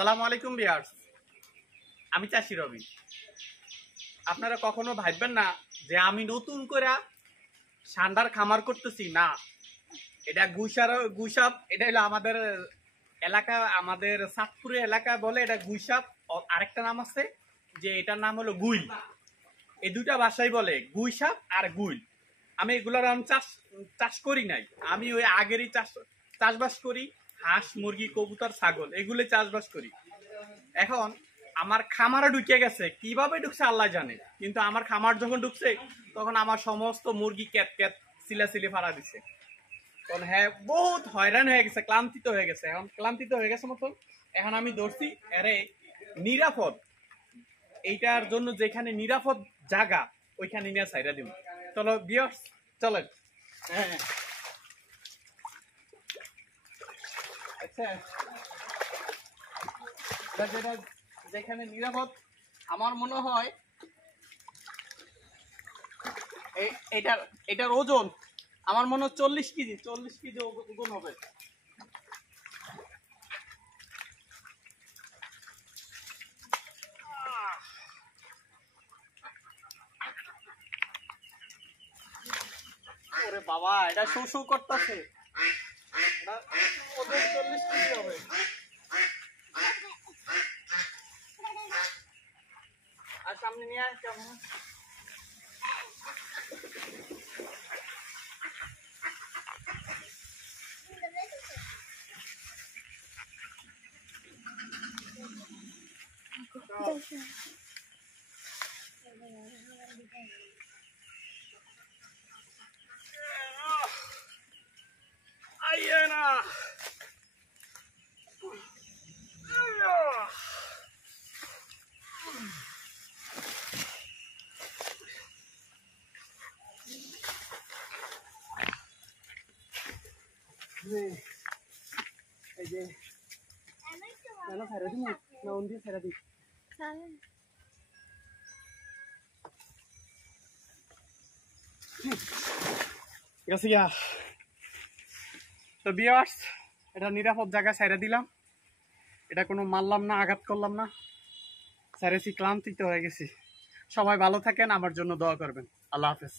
আসসালামু আলাইকুম ভিউয়ার্স, আমি চাষি রবি। আপনারা কখনো ভাববেন না যে আমি নতুন করে ষান্ডার খামার করতেছি। না, এটা গুইসাপ। এটা হলো আমাদের এলাকা, আমাদের সাতপুরে এলাকা বলে এটা গুইসাপ। আরেকটা নাম আছে যে এটার নাম হলো গুইল। এই দুইটা ভাষাই বলে গুইসাপ আর গুইল। আমি এগুলোর চাষ করি নাই, আমি ওই আগেরই চাষবাস করি। হাঁস, মুরগি, কবুতর, ছাগল এগুলো চাষবাস করি। এখন আমার খামারে ঢুকে গেছে, কিভাবে ঢুকছে আল্লাহ জানে। কিন্তু আমার খামার যখন ঢুকছে তখন আমার সমস্ত মুরগি ক্যাট ক্যাট সিলাসিলি ফাড়া দিছে। তখন হ্যাঁ, বহুত হয়রান হয়ে গেছে, ক্লান্তিত হয়ে গেছে। এখন ক্লান্তিত হয়ে গেছে মতন এখন আমি ধরছি আরে নিরাপদ, এইটার জন্য যেখানে নিরাপদ জায়গা ওইখানে নিয়ে সাইডা দিব। চলো ভিউয়ার্স, চলেন। হ্যাঁ, আচ্ছা, যেটা যেখানে নিরাপদ আমার মনে হয় এটার ওজন আমার মনে হয় 40 কেজি ওজন হবে। ওরে বাবা, এটা শো করতেছে। ওজন 40 কেজি হবে। আর সামনে নিয়ে আয় কেমন। আইয়ে না, এই যে না ফেরা দিই না, অন দিয়ে ফেরা দিই। ঠিক আছে গিয়া। তো ভিউয়ার্স, এটা নিরাপদ জায়গায় ছেড়ে দিলাম। এটা কোনো মারলাম না, আঘাত করলাম না, ছেড়েছি। ক্লান্তিত হয়ে গেছি। সবাই ভালো থাকেন, আমার জন্য দোয়া করবেন। আল্লাহ হাফেজ।